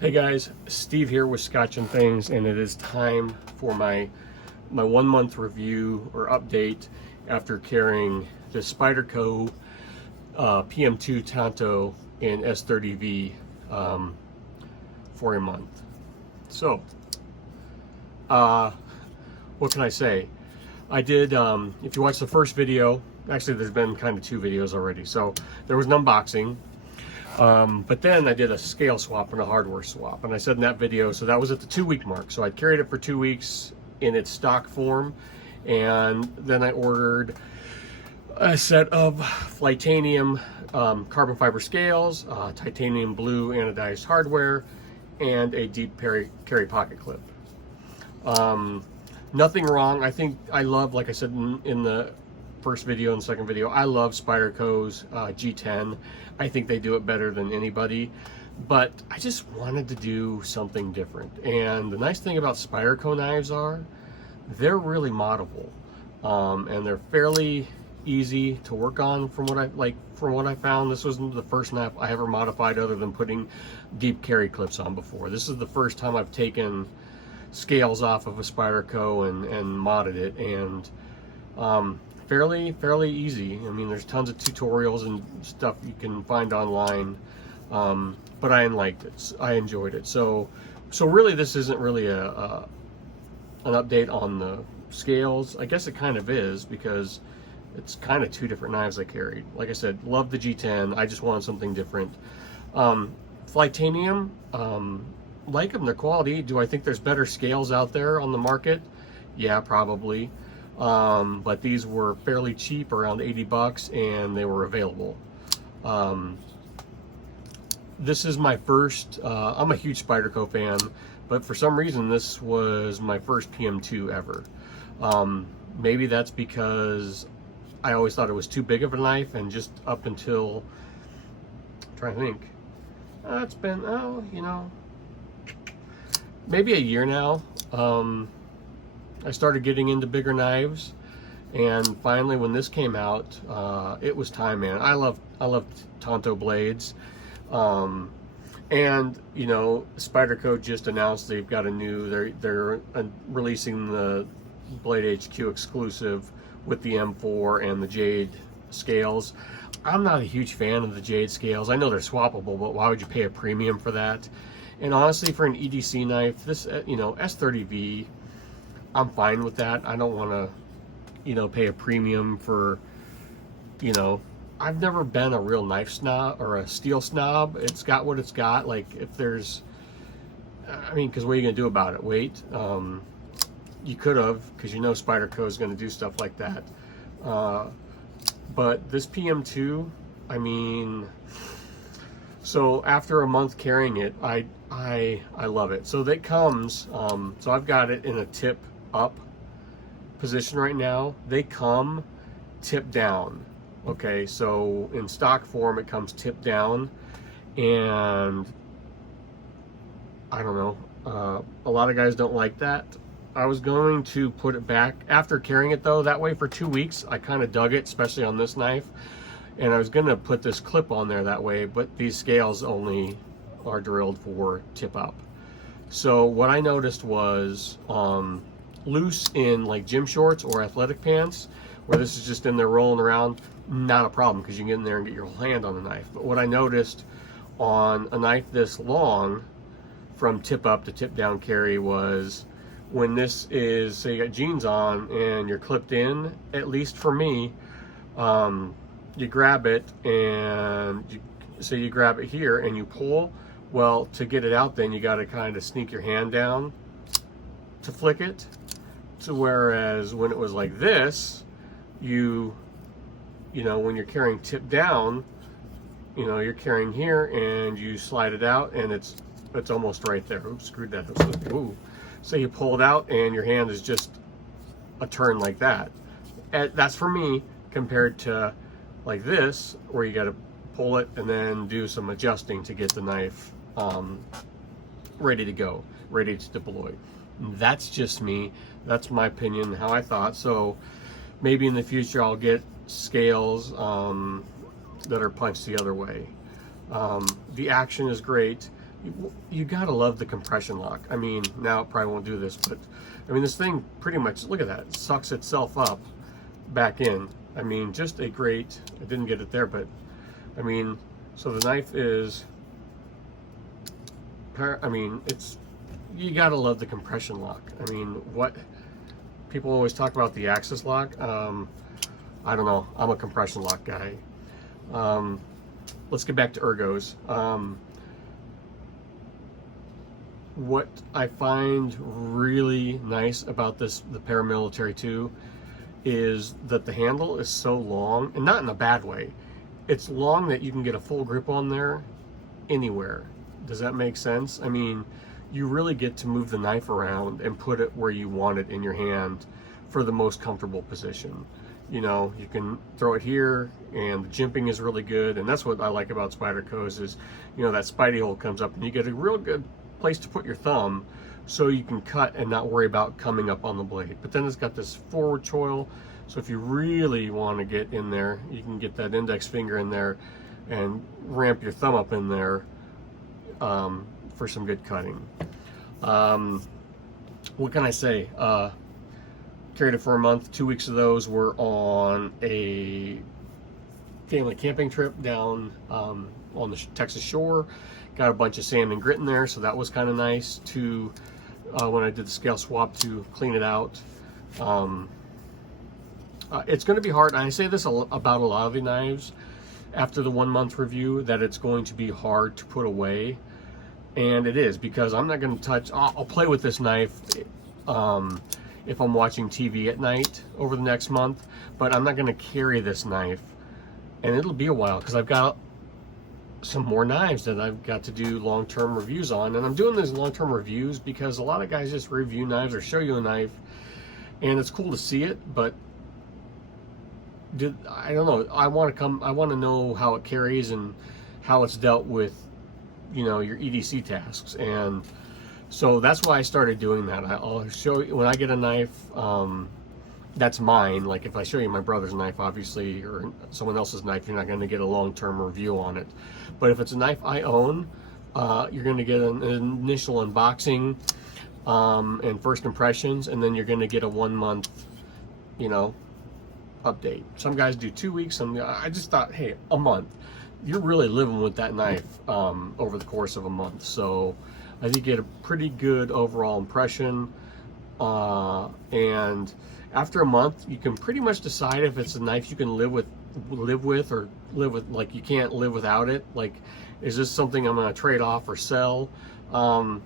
Hey guys, Steve here with Scotch and Things, and it is time for my 1 month review or update after carrying the Spyderco PM2 Tanto in S30V for a month. So, what can I say? I did, if you watch the first video, actually there's been kind of two videos already. So there was an unboxing. But then I did a scale swap and a hardware swap, and I said in that video, so that was at the 2-week mark. So I carried it for 2 weeks in its stock form, and then I ordered a set of Flytanium carbon fiber scales, titanium blue anodized hardware, and a deep carry pocket clip. Nothing wrong. I think I love, like I said in the first video and second video, I love Spyderco's G10. I think they do it better than anybody, but I just wanted to do something different. And the nice thing about Spyderco knives are they're really moddable, and they're fairly easy to work on. From what I found, this wasn't the first knife I ever modified other than putting deep carry clips on before. This is the first time I've taken scales off of a Spyderco and modded it, and fairly easy. I mean, there's tons of tutorials and stuff you can find online, but I liked it. I enjoyed it. So really, this isn't really an update on the scales. I guess it kind of is, because it's kind of two different knives I carried. Like I said, love the G10. I just wanted something different. Flytanium, like them, their quality. Do I think there's better scales out there on the market? Yeah, probably. But these were fairly cheap, around 80 bucks, and they were available. This is my first, I'm a huge Spyderco fan, but for some reason this was my first PM2 ever. Maybe that's because I always thought it was too big of a knife, and just up until, I'm trying to think, it's been, maybe a year now. I started getting into bigger knives, and finally when this came out, it was time, man. I love Tanto blades, and Spyderco just announced they've got a new, they're releasing the Blade HQ exclusive with the M4 and the Jade scales. I'm not a huge fan of the Jade scales. I know they're swappable, but why would you pay a premium for that? And honestly, for an EDC knife, this S30V, I'm fine with that. I don't want to, pay a premium for, I've never been a real knife snob or a steel snob. It's got what it's got. Like, if there's, because what are you going to do about it? Wait. You could have, because Spyderco is going to do stuff like that. But this PM2, so after a month carrying it, I love it. So that comes, so I've got it in a tip up position right now. They come tip down. Okay, so in stock form it comes tip down, and I don't know, a lot of guys don't like that. I was going to put it back after carrying it though. That way for 2 weeks I kind of dug it, especially on this knife, and I was going to put this clip on there that way, but these scales only are drilled for tip up. So what I noticed was, loose in like gym shorts or athletic pants, where this is just in there rolling around, not a problem, because you can get in there and get your whole hand on the knife. But what I noticed on a knife this long, from tip up to tip down carry, was when this is, say you got jeans on and you're clipped in, at least for me, you grab it and you grab it here and you pull. Well, to get it out, then you got to kind of sneak your hand down to flick it. So whereas when it was like this, when you're carrying tip down, you're carrying here and you slide it out, and it's almost right there. Oops, screwed that up. Ooh. So you pull it out and your hand is just a turn like that. And that's for me, compared to like this, where you got to pull it and then do some adjusting to get the knife ready to go, ready to deploy. That's just me. That's my opinion, how I thought. So maybe in the future I'll get scales that are punched the other way. The action is great. you gotta love the compression lock. I mean, now it probably won't do this, but I mean, this thing pretty much, look at that, it sucks itself up back in. I mean, just a great, I didn't get it there, but I mean, so the knife is, I mean, it's, you gotta love the compression lock. I mean, what people always talk about, the axis lock. I don't know, I'm a compression lock guy. Let's get back to ergos. What I find really nice about the Paramilitary 2 is that the handle is so long, and not in a bad way. It's long that you can get a full grip on there anywhere. Does that make sense? I mean, you really get to move the knife around and put it where you want it in your hand for the most comfortable position. You know, you can throw it here, and the jimping is really good, and that's what I like about Spyderco's is, you know, that Spidey hole comes up and you get a real good place to put your thumb so you can cut and not worry about coming up on the blade. But then it's got this forward choil, so if you really want to get in there, you can get that index finger in there and ramp your thumb up in there for some good cutting. What can I say? Carried it for a month. 2 weeks of those were on a family camping trip down on the Texas shore. Got a bunch of sand and grit in there, so that was kind of nice to, when I did the scale swap, to clean it out. It's going to be hard, and I say this about a lot of the knives after the 1 month review, that it's going to be hard to put away. And it is, because I'm not going to touch, I'll play with this knife if I'm watching TV at night over the next month, but I'm not going to carry this knife, and it'll be a while because I've got some more knives that I've got to do long-term reviews on. And I'm doing these long-term reviews because a lot of guys just review knives or show you a knife, and it's cool to see it, but I don't know, I want to know how it carries and how it's dealt with, you know, your EDC tasks. And so that's why I started doing that. I'll show you when I get a knife that's mine. Like if I show you my brother's knife, obviously, or someone else's knife, you're not going to get a long-term review on it. But if it's a knife I own, you're going to get an initial unboxing and first impressions, and then you're going to get a 1 month, you know, update. Some guys do 2 weeks. I just thought, hey, a month. You're really living with that knife over the course of a month. So I think you get a pretty good overall impression. And after a month, you can pretty much decide if it's a knife you can live with, like you can't live without it. Like, is this something I'm going to trade off or sell? And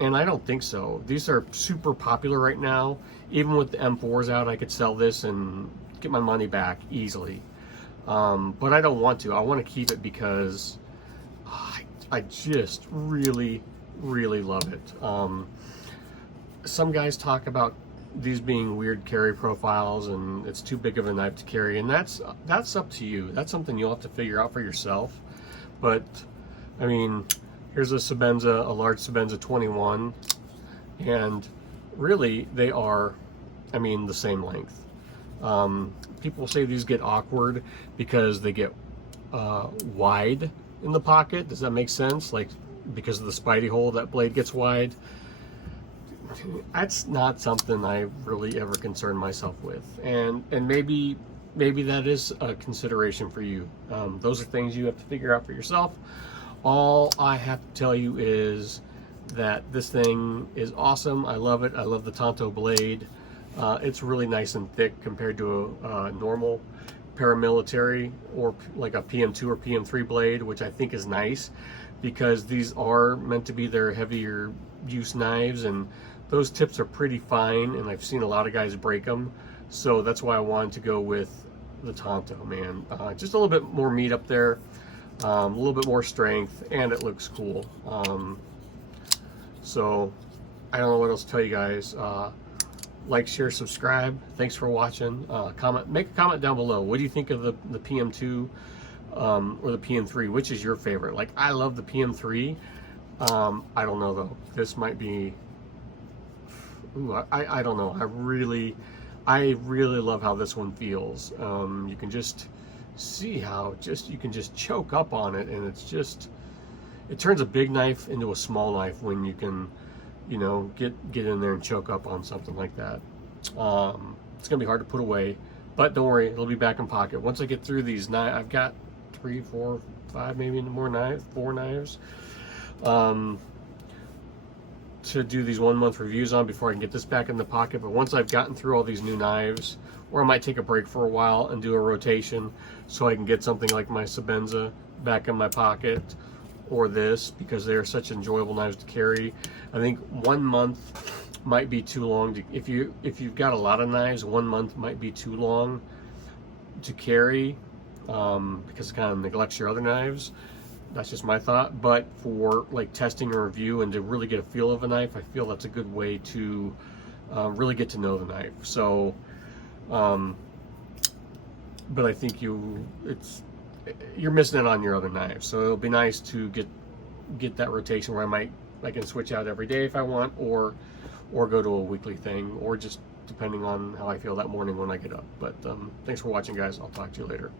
I don't think so. These are super popular right now. Even with the M4s out, I could sell this and get my money back easily. But I don't want to. I want to keep it because I just really, really love it. Some guys talk about these being weird carry profiles and it's too big of a knife to carry, and that's up to you. That's something you'll have to figure out for yourself. But I mean, here's a Sebenza, a large Sebenza 21, and really they are, I mean, the same length. People say these get awkward because they get wide in the pocket. Does that make sense? Like, because of the Spidey hole, that blade gets wide. That's not something I really ever concern myself with, and maybe that is a consideration for you. Those are things you have to figure out for yourself. All I have to tell you is that this thing is awesome. I love it. I love the Tanto blade. It's really nice and thick compared to a normal paramilitary or like a PM2 or PM3 blade, which I think is nice because these are meant to be their heavier use knives, and those tips are pretty fine, and I've seen a lot of guys break them. So that's why I wanted to go with the Tanto, man. Just a little bit more meat up there, a little bit more strength, and it looks cool. So I don't know what else to tell you guys. Like, share, subscribe. Thanks for watching. Comment, make a comment down below. What do you think of the PM2 or the PM3? Which is your favorite? Like, I love the PM3. I don't know though. This might be. Ooh, I don't know. I really love how this one feels. You can just see how you can just choke up on it, and it's just, it turns a big knife into a small knife when you can, you know, get in there and choke up on something like that. It's gonna be hard to put away, but don't worry, it'll be back in pocket. Once I get through these knives, I've got 3, 4, 5, maybe more knives, 4 knives, to do these 1 month reviews on before I can get this back in the pocket. But once I've gotten through all these new knives, or I might take a break for a while and do a rotation so I can get something like my Sebenza back in my pocket, or this, because they're such enjoyable knives to carry. I think 1 month might be too long to, if you've got a lot of knives, 1 month might be too long to carry, because it kind of neglects your other knives. That's just my thought. But for like testing or review and to really get a feel of a knife, I feel that's a good way to really get to know the knife. So but I think you're missing it on your other knives, so it'll be nice to get that rotation where I can switch out every day if I want, or go to a weekly thing, or just depending on how I feel that morning when I get up. But thanks for watching, guys. I'll talk to you later.